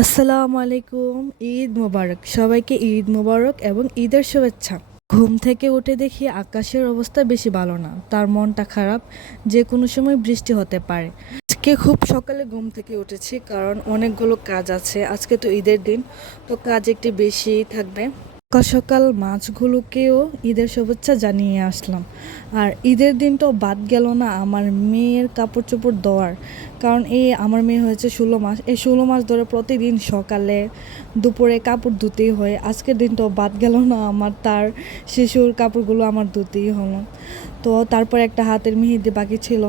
আসসালামু আলাইকুম। ঈদ মোবারক। সবাইকে ঈদ মোবারক এবং ঈদের শুভেচ্ছা। ঘুম থেকে উঠে দেখি আকাশের অবস্থা বেশি ভালো না, তার মনটা খারাপ, যে কোনো সময় বৃষ্টি হতে পারে। আজকে খুব সকালে ঘুম থেকে উঠেছি, কারণ অনেকগুলো কাজ আছে। আজকে তো ঈদের দিন, তো কাজ একটু বেশি থাকবে। সকাল সকাল মাছগুলোকেও ঈদের শুভেচ্ছা জানিয়ে আসলাম। আর ঈদের দিনটাও বাদ গেল না আমার মেয়ের কাপড় চোপড় দেওয়ার, কারণ আমার মেয়ে হয়েছে 16 মাস। এই 16 মাস ধরে প্রতিদিন সকালে দুপুরে কাপড় ধুতেই হয়। আজকের দিনটাও বাদ গেল না আমার, তার শিশুর কাপড়গুলো আমার ধুতেই হলো। তো তারপর একটা হাতের মেহেদি বাকি ছিল,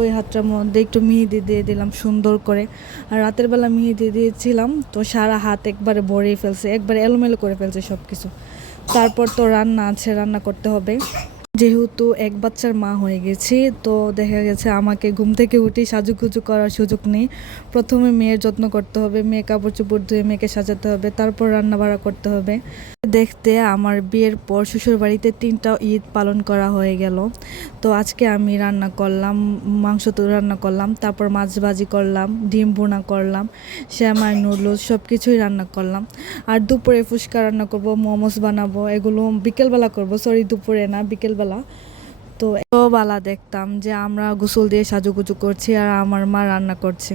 ওই হাতটার মধ্যে একটু মেহেদি দিয়ে দিলাম সুন্দর করে। আর রাতের বেলা মেহেদি দিয়েছিলাম, তো সারা হাত একবারে ভরেই ফেলছে, একবারে এলোমেলো করে ফেলছে সব কিছু। তারপর তো রান্না আছে, রান্না করতে হবে। যেহেতু এক বাচ্চার মা হয়ে গেছি, তো দেখা গেছে আমাকে ঘুম থেকে উঠেই সাজুগুজু করার সুযোগ নেই। প্রথমে মেয়ের যত্ন করতে হবে, মেয়ে কাপড় চোপড় ধুয়ে মেয়েকে সাজাতে হবে, তারপর রান্না বাড়া করতে হবে। দেখতে আমার বিয়ের পর শ্বশুর বাড়িতে 3টা ঈদ পালন করা হয়ে গেল। তো আজকে আমি রান্না করলাম, মাংস তো রান্না করলাম, তারপর মাছ ভাজি করলাম, ডিম ভুনা করলাম, শ্যামাই নুডলস সব কিছুই রান্না করলাম। আর দুপুরে ফুচকা রান্না করব, মোমোস বানাবো, এগুলো বিকেলবেলা করব, সরি দুপুরে না, বিকেলবেলা। তো বেলা দেখতাম যে আমরা গোসল দিয়ে সাজুগুজু করছি আর আমার মা রান্না করছে।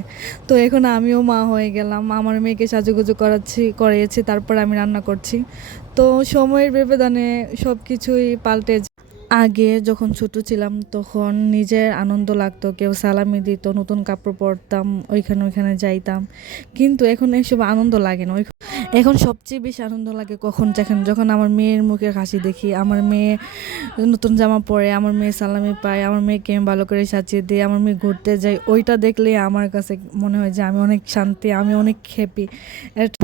তো এখন আমিও মা হয়ে গেলাম, আমার মেয়েকে সাজুগুজু করিয়েছি, তারপর আমি রান্না করছি। তো সময়ের ব্যবধানে সব কিছুই পাল্টে আগে যখন ছোট ছিলাম তখন নিজের আনন্দ লাগতো, কেউ সালামি দিত, নতুন কাপড় পরতাম, ওইখানে ওইখানে যাইতাম। কিন্তু এখন এইসব আনন্দ লাগে না। এখন সবচেয়ে বেশি আনন্দ লাগে যখন আমার মেয়ের মুখের হাসি দেখি, আমার মেয়ে নতুন জামা পরে, আমার মেয়ে সালামি পায়, আমার মেয়েকে আমি ভালো করে সাজিয়ে দিই, আমার মেয়ে ঘুরতে যাই, ওইটা দেখলেই আমার কাছে মনে হয় যে আমি অনেক শান্তি, আমি অনেক হ্যাপি।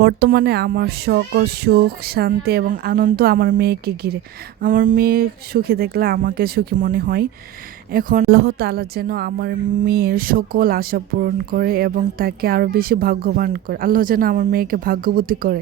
বর্তমানে আমার সকল সুখ শান্তি এবং আনন্দ আমার মেয়েকে ঘিরে। আমার মেয়ে সুখী দেখলে আমাকে সুখী মনে হয়। এখন আল্লাহ তাআলা যেন আমার মেয়ের সকল আশা পূরণ করে এবং তাকে আরও বেশি ভাগ্যবান করে। আল্লাহ যেন আমার মেয়েকে ভাগ্যবতী করে।